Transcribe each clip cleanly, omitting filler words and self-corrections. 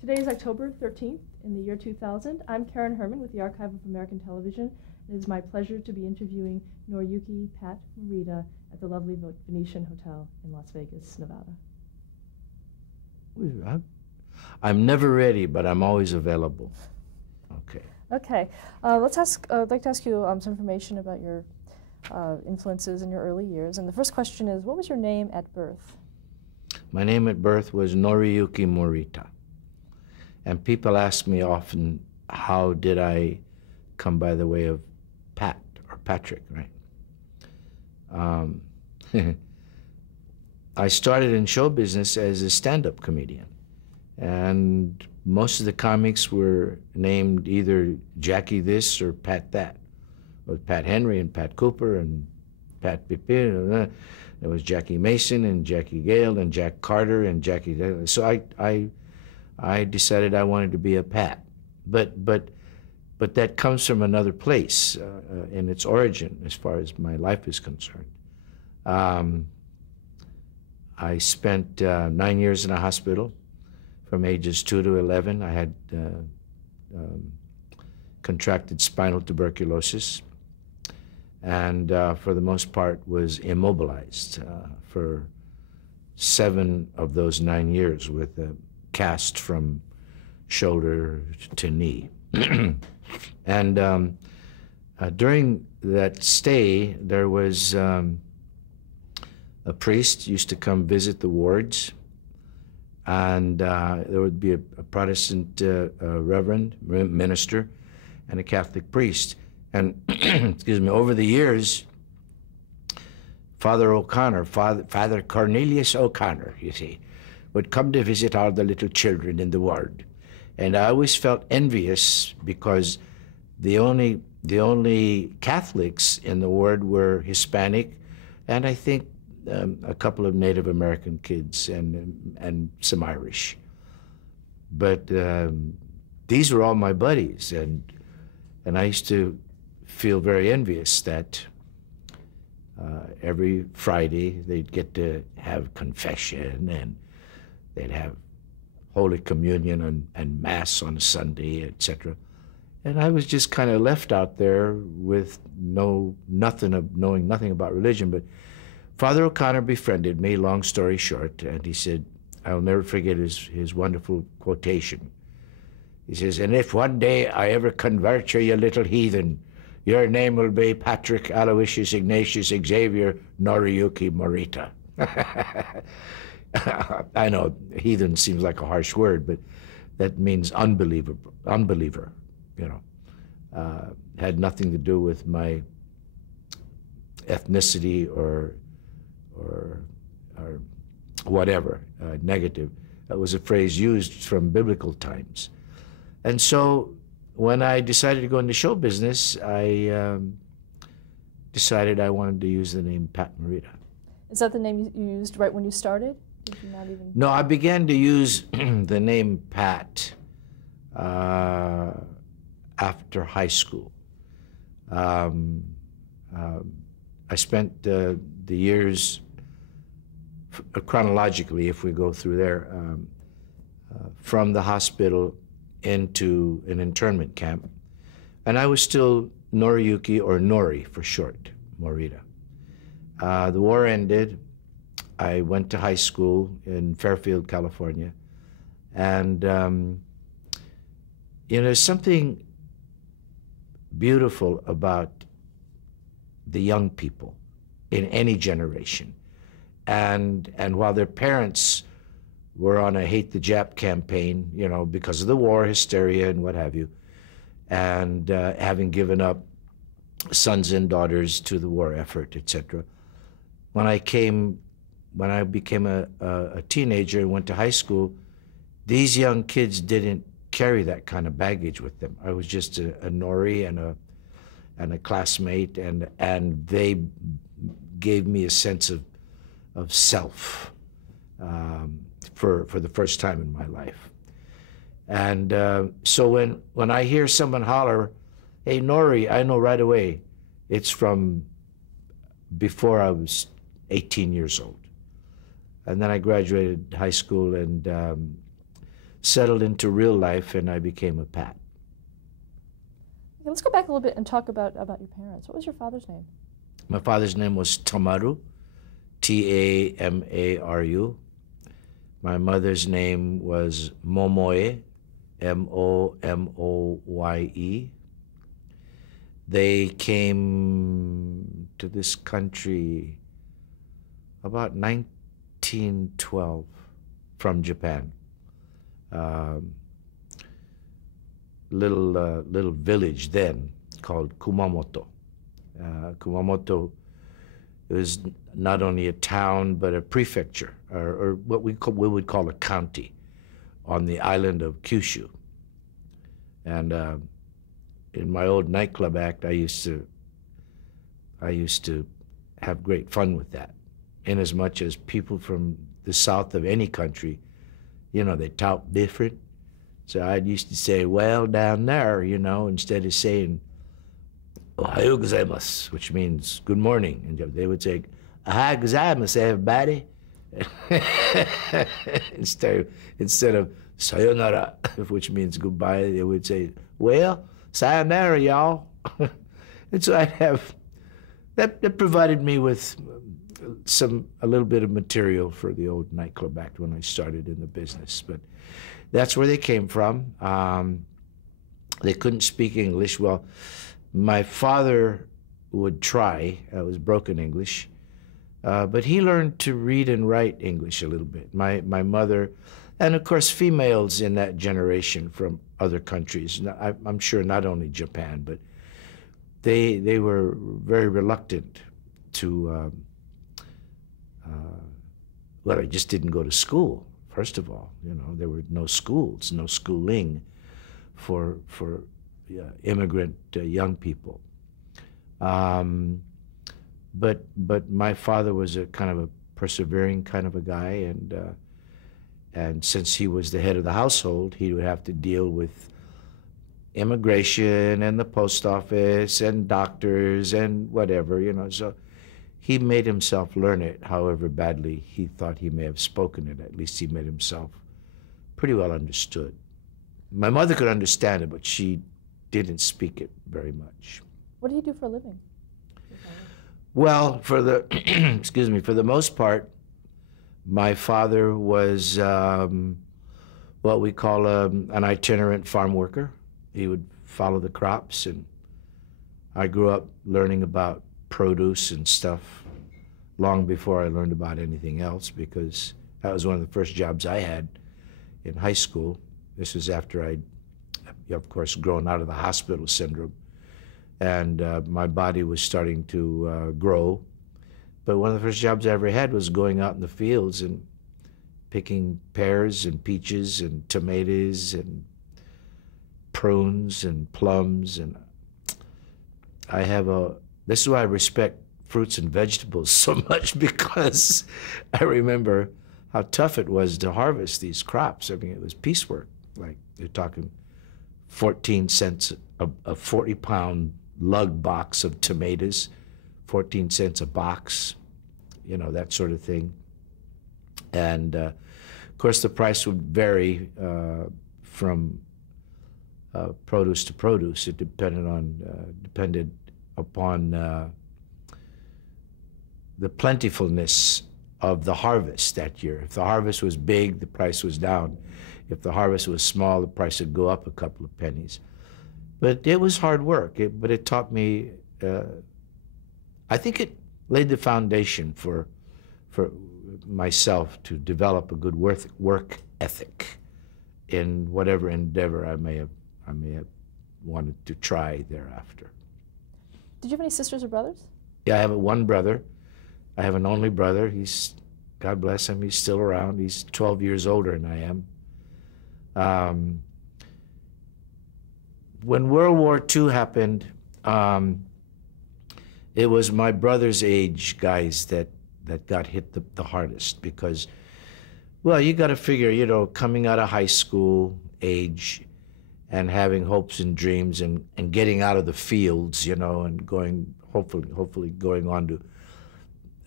Today is October 13th in the year 2000. I'm Karen Herman with the Archive of American Television. It is my pleasure to be interviewing Noriyuki Pat Morita at the lovely Venetian Hotel in Las Vegas, Nevada. I'm never ready, but I'm always available. Okay. Okay. I'd like to ask you some information about your influences in your early years. And the first question is, what was your name at birth? My name at birth was Noriyuki Morita. And people ask me often, how did I come by the way of Pat or Patrick, right? I started in show business as a stand-up comedian. And most of the comics were named either Jackie this or Pat that. It was Pat Henry and Pat Cooper and Pat Pipin. There was Jackie Mason and Jackie Gale and Jack Carter and Jackie. So I decided I wanted to be a Pat, but that comes from another place in its origin, as far as my life is concerned. I spent 9 years in a hospital from ages 2 to 11. I had contracted spinal tuberculosis, and for the most part was immobilized for 7 of those 9 years with a cast from shoulder to knee. And during that stay, there was a priest used to come visit the wards, and there would be a Protestant reverend, minister, and a Catholic priest. And excuse me, over the years, Father O'Connor, Father Cornelius O'Connor, you see, would come to visit all the little children in the ward. And I always felt envious because the only Catholics in the ward were Hispanic, and I think a couple of Native American kids and some Irish. But these were all my buddies, and I used to feel very envious that every Friday they'd get to have confession, and they'd have Holy Communion and Mass on Sunday, etc. And I was just kind of left out there with knowing nothing about religion. But Father O'Connor befriended me, long story short, and he said, I'll never forget his wonderful quotation. He says, and if one day I ever convert you, you little heathen, your name will be Patrick Aloysius Ignatius Xavier Noriyuki Morita. I know heathen seems like a harsh word, but that means unbeliever, you know. Had nothing to do with my ethnicity or whatever, negative. That was a phrase used from biblical times. And so when I decided to go into show business, I decided I wanted to use the name Pat Morita. Is that the name you used right when you started? Did you not even... No, I began to use the name Pat after high school. I spent the years, chronologically, if we go through there, from the hospital into an internment camp. And I was still Noriyuki, or Nori for short, Morita. The war ended. I went to high school in Fairfield, California. And, you know, there's something beautiful about the young people in any generation. And while their parents were on a hate the Jap campaign, you know, because of the war, hysteria, and what have you, and having given up sons and daughters to the war effort, etc. When I became a teenager and went to high school, these young kids didn't carry that kind of baggage with them. I was just a Nori and a classmate, and they gave me a sense of self for the first time in my life. And so when I hear someone holler, hey, Nori, I know right away it's from before I was 18 years old. And then I graduated high school, and settled into real life, and I became a Pat. Okay, let's go back a little bit and talk about your parents. What was your father's name? My father's name was Tamaru, Tamaru. My mother's name was Momoe, Momoye. They came to this country about 1912 from Japan. Little village then called Kumamoto. Kumamoto is not only a town but a prefecture, or what we would call a county, on the island of Kyushu. And in my old nightclub act, I used to have great fun with that, inasmuch as people from the south of any country, they talk different. So I used to say, well, down there, instead of saying Ohayo gozaimasu, which means good morning, and they would say, Ohayo gozaimasu, everybody. instead of sayonara, which means goodbye, they would say, well, sayonara, y'all. And so I'd have, that provided me with a little bit of material for the old nightclub act when I started in the business. But that's where they came from. They couldn't speak English. Well, my father would try. It was broken English. But he learned to read and write English a little bit. My mother, and of course females in that generation from other countries, I'm sure not only Japan, but they were very reluctant to, well, I just didn't go to school, first of all. There were no schools, no schooling for immigrant young people. But my father was a kind of a persevering kind of a guy, and since he was the head of the household, he would have to deal with immigration and the post office and doctors and whatever, so he made himself learn it, however badly he thought he may have spoken it. At least he made himself pretty well understood. My mother could understand it, but she didn't speak it very much. What do you do for a living? Well, for the excuse me, for the most part, my father was what we call an itinerant farm worker. He would follow the crops, and I grew up learning about produce and stuff long before I learned about anything else, because that was one of the first jobs I had in high school. This was after I'd, of course, grown out of the hospital syndrome, and my body was starting to grow. But one of the first jobs I ever had was going out in the fields and picking pears and peaches and tomatoes and prunes and plums. And this is why I respect fruits and vegetables so much, because I remember how tough it was to harvest these crops. I mean, it was piecework. Like, you're talking 14 cents a 40-pound lug box of tomatoes, 14 cents a box, that sort of thing. And of course, the price would vary from produce to produce. It depended upon the plentifulness of the harvest that year. If the harvest was big, the price was down. If the harvest was small, the price would go up a couple of pennies. But it was hard work. But it taught me, I think it laid the foundation for myself to develop a good work ethic in whatever endeavor I may have wanted to try thereafter. Did you have any sisters or brothers? Yeah, I have one brother. I have an only brother. God bless him, he's still around. He's 12 years older than I am. When World War II happened, it was my brother's age guys that got hit the hardest, because, well, you got to figure, coming out of high school age and having hopes and dreams and getting out of the fields, and going, hopefully going on to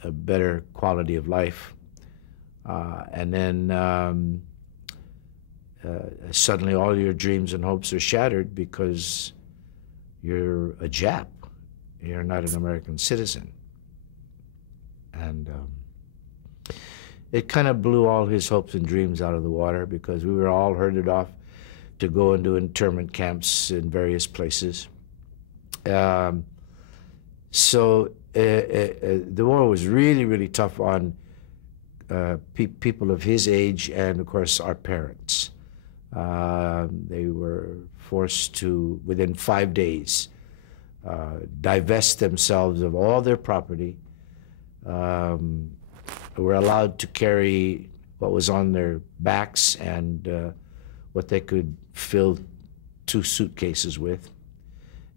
a better quality of life. And then suddenly all your dreams and hopes are shattered because you're a Jap. You're not an American citizen. And it kind of blew all his hopes and dreams out of the water because we were all herded off to go into internment camps in various places. So the war was really, really tough on people of his age and, of course, our parents. They were forced to, within 5 days, divest themselves of all their property. Were allowed to carry what was on their backs and what they could fill 2 suitcases with,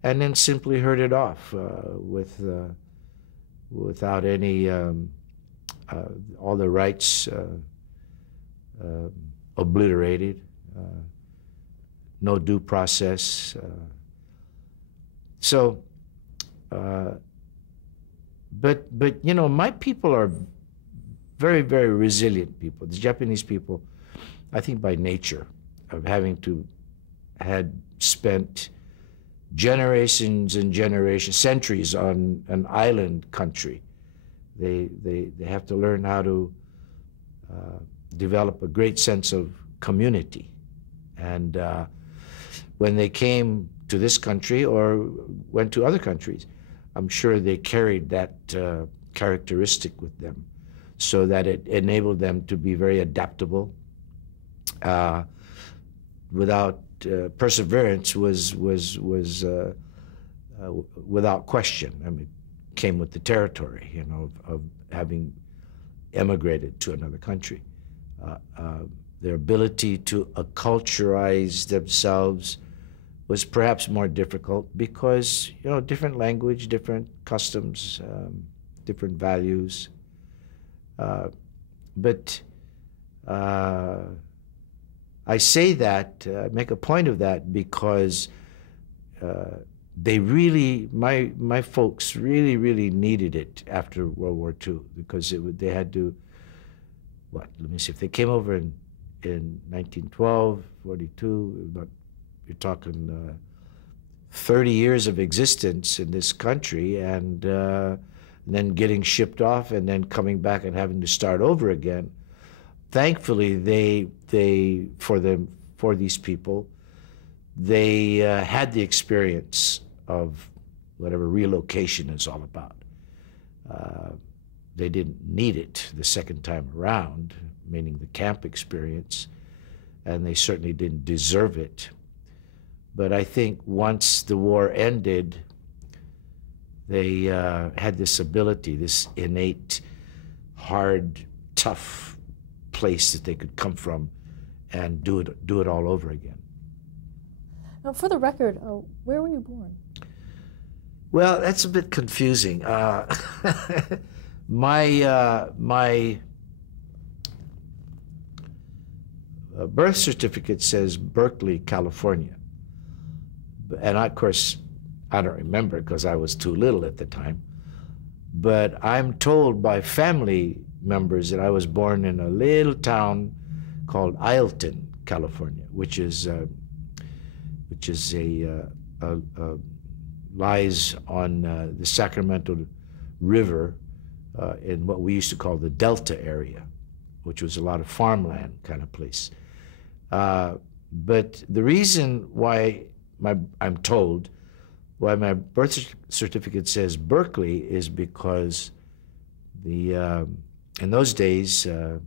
and then simply herded off without any all the rights obliterated, no due process. But you know, my people are very, very resilient people. The Japanese people, I think by nature of having had spent generations and generations, centuries on an island country, they have to learn how to develop a great sense of community. And when they came to this country or went to other countries, I'm sure they carried that characteristic with them, so that it enabled them to be very adaptable. Without perseverance was without question. I mean, it came with the territory, you know, of having emigrated to another country. Their ability to acculturize themselves was perhaps more difficult because, you know, different language, different customs, different values. But I say that, make a point of that because they really, my folks really, really needed it after World War II because they had to, let me see, if they came over in 1912, 42, you're talking 30 years of existence in this country, and then getting shipped off and then coming back and having to start over again. Thankfully, for these people, they had the experience of whatever relocation is all about. They didn't need it the second time around, meaning the camp experience, and they certainly didn't deserve it. But I think once the war ended, they had this ability, this innate, hard, tough place that they could come from and do it all over again. Now, for the record, where were you born? Well, that's a bit confusing. My birth certificate says Berkeley, California. And of course, I don't remember because I was too little at the time. But I'm told by family members that I was born in a little town called Ileton, California, which lies on the Sacramento River in what we used to call the Delta area, which was a lot of farmland kind of place. But the reason why I'm told why my birth certificate says Berkeley is because in those days you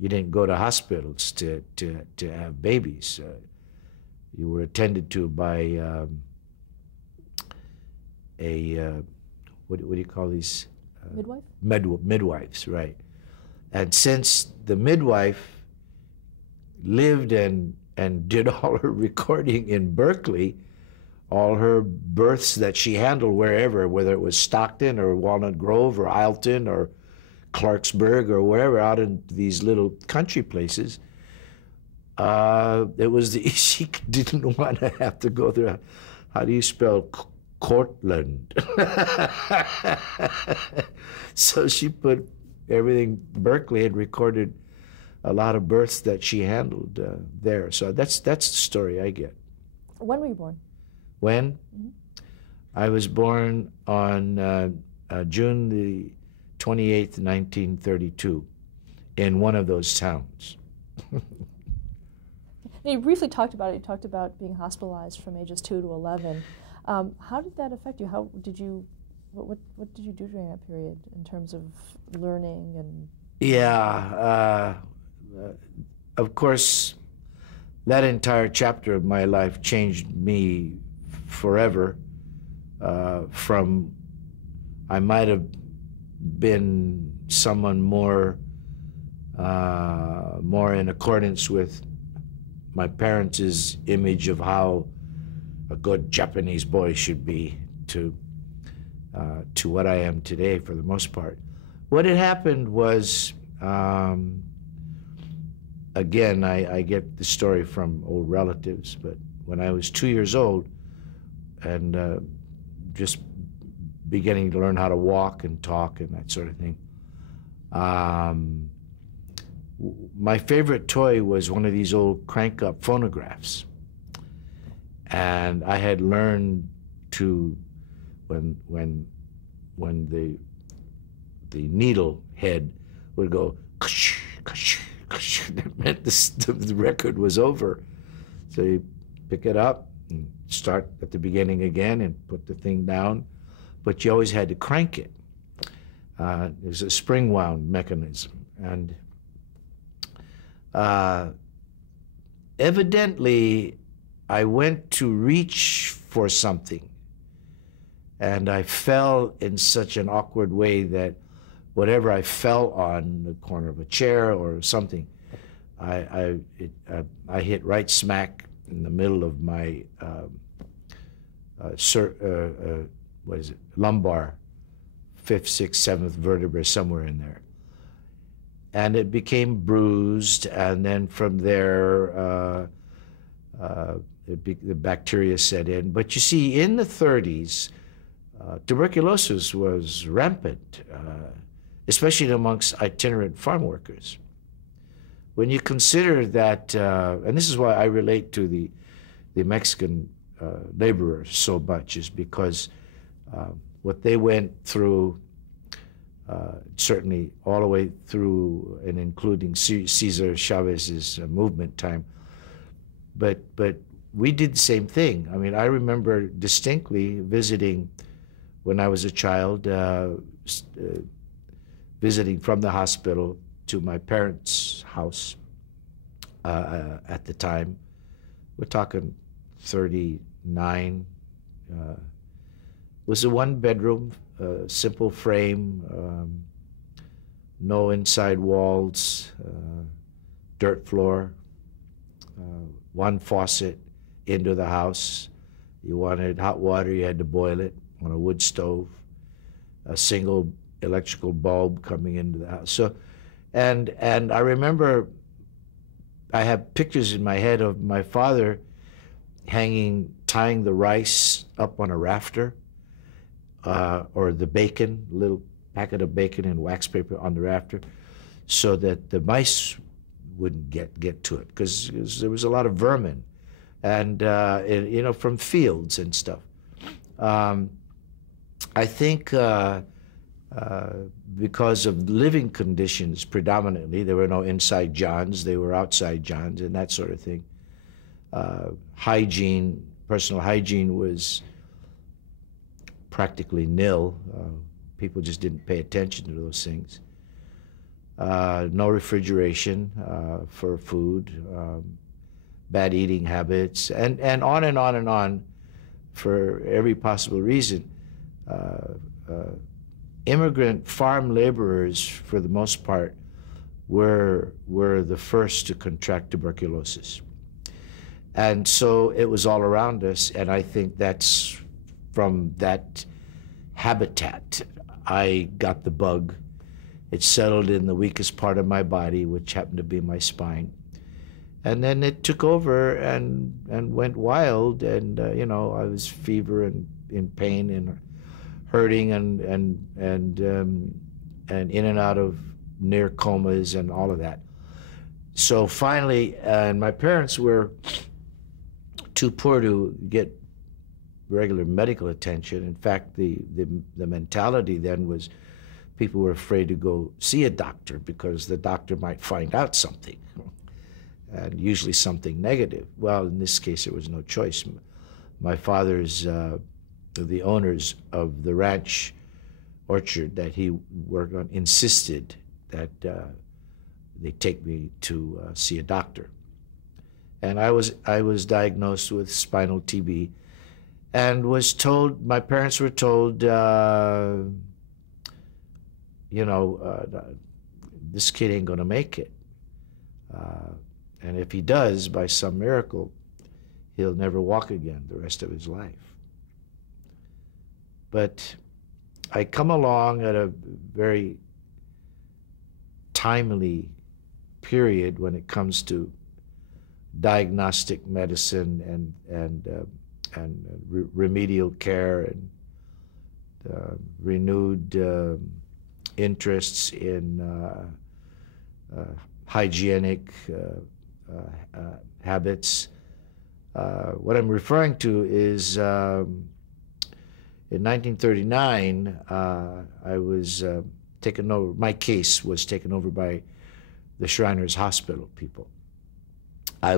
didn't go to hospitals to have babies. You were attended to by what do you call these? Midwife? Midwives, right. And since the midwife lived and did all her recording in Berkeley, all her births that she handled wherever, whether it was Stockton or Walnut Grove or Ileton or Clarksburg or wherever out in these little country places, it was she didn't want to have to go through, how do you spell Cortland? So she put everything Berkeley had recorded a lot of births that she handled there. So that's the story I get. When were you born? When? Mm-hmm. I was born on June the 28th, 1932, in one of those towns. You briefly talked about it. You talked about being hospitalized from ages 2 to 11. How did that affect you? What did you do during that period in terms of learning and? Yeah, of course, that entire chapter of my life changed me forever. From I might have been someone more in accordance with my parents' image of how a good Japanese boy should be to what I am today, for the most part. What had happened was, again, I get the story from old relatives, but when I was 2 years old and just beginning to learn how to walk and talk and that sort of thing, my favorite toy was one of these old crank-up phonographs. And I had learned to, when the needle head would go, kush, kush, kush, that meant the record was over. So you pick it up and start at the beginning again and put the thing down, but you always had to crank it. It was a spring-wound mechanism. And evidently, I went to reach for something, and I fell in such an awkward way that whatever I fell on, the corner of a chair or something, I hit right smack in the middle of my lumbar, 5th, 6th, 7th vertebra, somewhere in there. And it became bruised, and then from there, the bacteria set in. But you see, in the 30s, tuberculosis was rampant, especially amongst itinerant farm workers. When you consider that, and this is why I relate to the Mexican laborers so much, is because what they went through, certainly all the way through and including Cesar Chavez's movement time, but we did the same thing. I mean, I remember distinctly visiting when I was a child, visiting from the hospital to my parents' house at the time. We're talking 39. It was a one-bedroom, simple frame, no inside walls, dirt floor, one faucet into the house. You wanted hot water, you had to boil it on a wood stove, a single electrical bulb coming into the house. So, and I remember I have pictures in my head of my father tying the rice up on a rafter, or the bacon, a little packet of bacon in wax paper on the rafter, so that the mice wouldn't get to it, because there was a lot of vermin, and you know, from fields and stuff. I think because of living conditions predominantly, there were no inside johns, they were outside johns and that sort of thing. Hygiene, personal hygiene was practically nil. People just didn't pay attention to those things. No refrigeration for food, bad eating habits, and on and on and on, for every possible reason. Immigrant farm laborers, for the most part, were the first to contract tuberculosis. And so it was all around us, and I think that's from that habitat I got the bug. It settled in the weakest part of my body, which happened to be my spine. And then it took over and went wild, and you know, I was fever and in pain and hurting and in and out of near comas and all of that. So finally, and my parents were too poor to get regular medical attention. In fact, the mentality then was people were afraid to go see a doctor because the doctor might find out something, and usually something negative. Well, in this case, there was no choice. My father's, the owners of the ranch orchard that he worked on, insisted that they take me to see a doctor. And I was diagnosed with spinal TB, and was told, my parents were told, this kid ain't gonna make it. And if he does, by some miracle, he'll never walk again the rest of his life. But I come along at a very timely period when it comes to diagnostic medicine and remedial care and renewed interests in hygienic habits. What I'm referring to is in 1939, I was taken over, my case was taken over by the Shriners Hospital people. I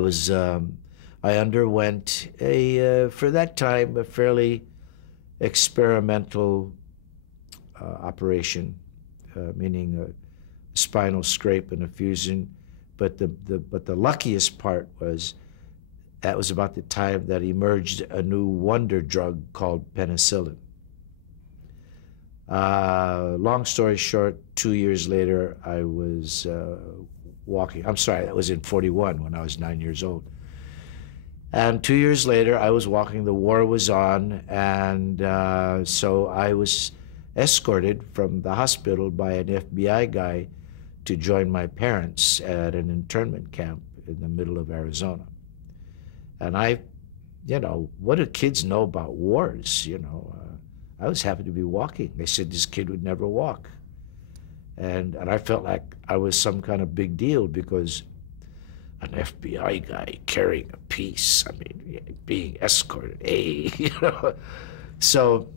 underwent for that time, a fairly experimental operation, meaning a spinal scrape and a fusion. But the luckiest part was that was about the time that emerged a new wonder drug called penicillin. Long story short, 2 years later, I was walking. I'm sorry, that was in 41 when I was 9 years old. And 2 years later, I was walking. The war was on, and so I was escorted from the hospital by an FBI guy to join my parents at an internment camp in the middle of Arizona. And what do kids know about wars? I was happy to be walking. They said this kid would never walk. And I felt like I was some kind of big deal because an FBI guy carrying a piece, I mean, being escorted, hey, So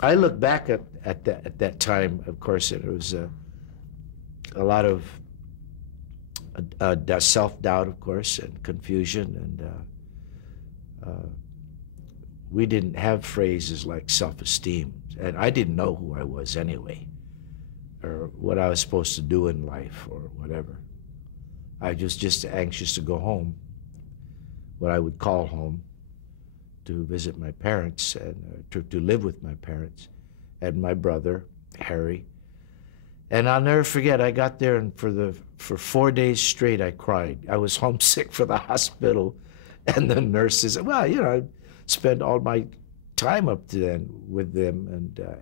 I look back at that time, of course, and it was a lot of self-doubt, of course, and confusion, and we didn't have phrases like self-esteem, and I didn't know who I was anyway, or what I was supposed to do in life, or whatever. I was just anxious to go home, what I would call home, to visit my parents and to live with my parents and my brother, Harry. And I'll never forget, I got there, and for 4 days straight, I cried. I was homesick for the hospital, and the nurses, well, I spent all my time up to then with them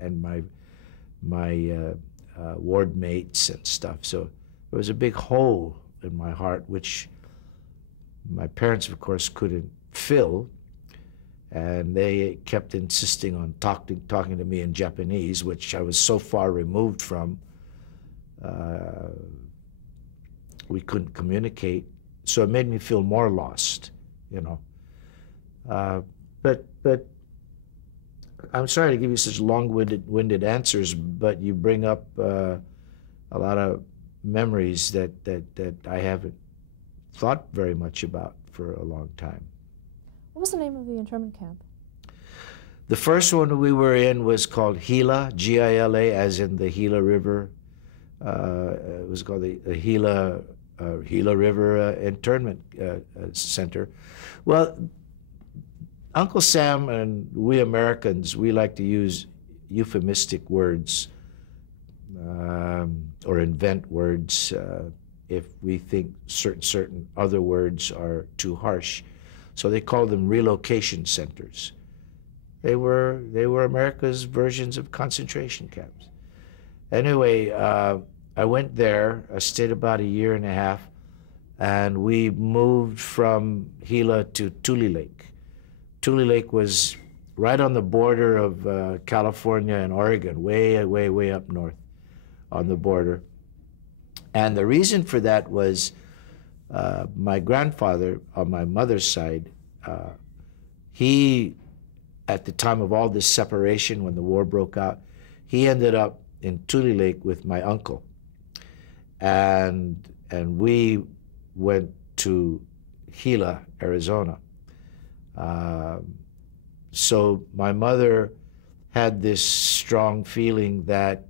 and my ward mates and stuff. So there was a big hole in my heart, which my parents, of course, couldn't fill. And they kept insisting on talking to me in Japanese, which I was so far removed from. We couldn't communicate. So it made me feel more lost, But I'm sorry to give you such long-winded answers, but you bring up a lot of memories that I haven't thought very much about for a long time. What was the name of the internment camp? The first one we were in was called Gila, G-I-L-A, as in the Gila River. It was called the Gila River Internment Center. Well, Uncle Sam and we Americans, we like to use euphemistic words or invent words if we think certain other words are too harsh. So they call them relocation centers. They were America's versions of concentration camps. Anyway, I went there. I stayed about 1.5 years, and we moved from Gila to Tule Lake. Tule Lake was right on the border of California and Oregon, way up north on the border. And the reason for that was My grandfather on my mother's side, he, at the time of all this separation when the war broke out, he ended up in Tule Lake with my uncle. And we went to Gila, Arizona. So my mother had this strong feeling that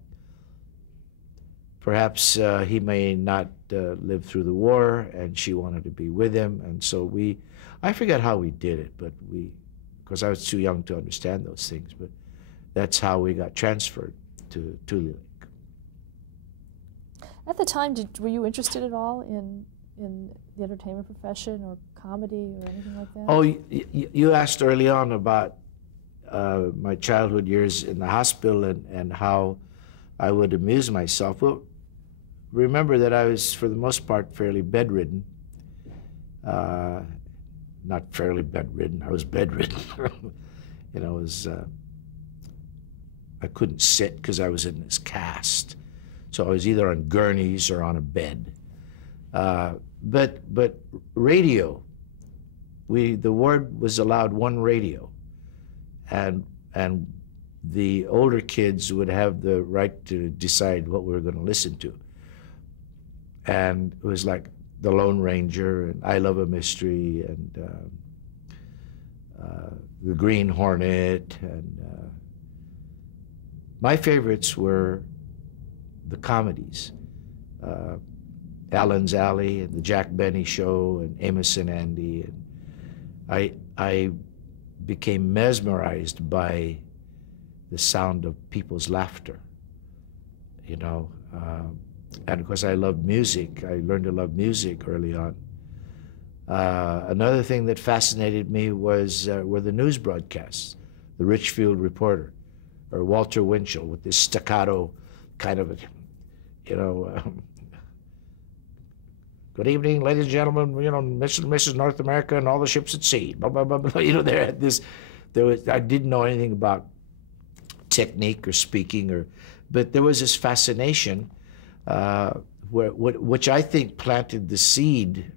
perhaps he may not live through the war, and she wanted to be with him. And so I forget how we did it, but because I was too young to understand those things, but that's how we got transferred to Tule Lake. At the time, were you interested at all in the entertainment profession or comedy or anything like that? Oh, you asked early on about my childhood years in the hospital and how I would amuse myself. Well, remember that I was, for the most part, fairly bedridden. Not fairly bedridden, I was bedridden. You know, I couldn't sit because I was in this cast. So I was either on gurneys or on a bed. But radio, the ward was allowed one radio, and the older kids would have the right to decide what we were going to listen to. And it was like The Lone Ranger and I Love a Mystery and The Green Hornet. And my favorites were the comedies. Allen's Alley and the Jack Benny Show and Amos and Andy. And I became mesmerized by the sound of people's laughter, you know. And of course, I loved music. I learned to love music early on. Another thing that fascinated me were the news broadcasts, the Richfield Reporter, or Walter Winchell with this staccato kind of, you know, good evening, ladies and gentlemen, you know, Mr. and Mrs. North America and all the ships at sea, blah, blah, blah, blah. You know, I didn't know anything about technique or speaking, but there was this fascination which I think planted the seed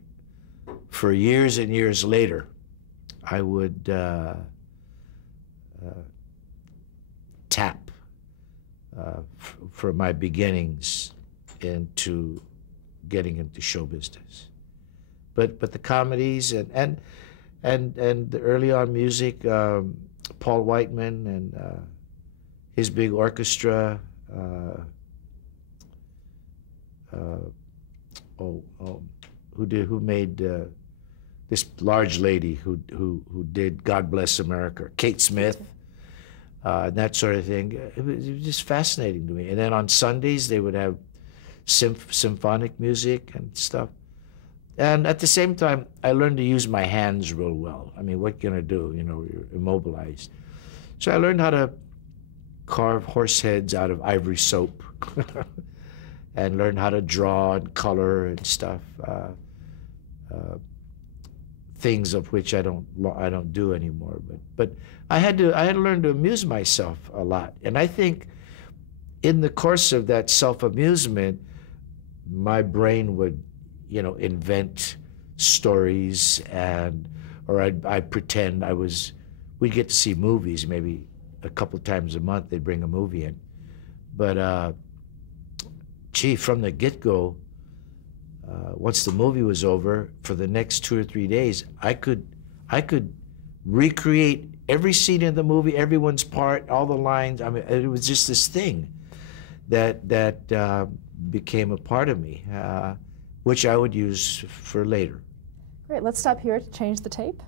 for years and years later. I would tap for my beginnings into getting into show business. But the comedies and the early on music, Paul Whiteman and his big orchestra. Who made this large lady who did God Bless America, Kate Smith, that sort of thing. It was just fascinating to me. And then on Sundays they would have symphonic music and stuff. And at the same time, I learned to use my hands real well. I mean, what can I do? You know, you're immobilized. So I learned how to carve horse heads out of ivory soap. And learn how to draw and color and stuff, things of which I don't do anymore. But I had to learn to amuse myself a lot. And I think in the course of that self-amusement, my brain would, you know, invent stories or I'd pretend we'd get to see movies maybe a couple times a month. They'd bring a movie in, but. Gee, from the get-go, once the movie was over, for the next 2 or 3 days, I could recreate every scene in the movie, everyone's part, all the lines. I mean, it was just this thing that became a part of me, which I would use for later. Great. Let's stop here to change the tape.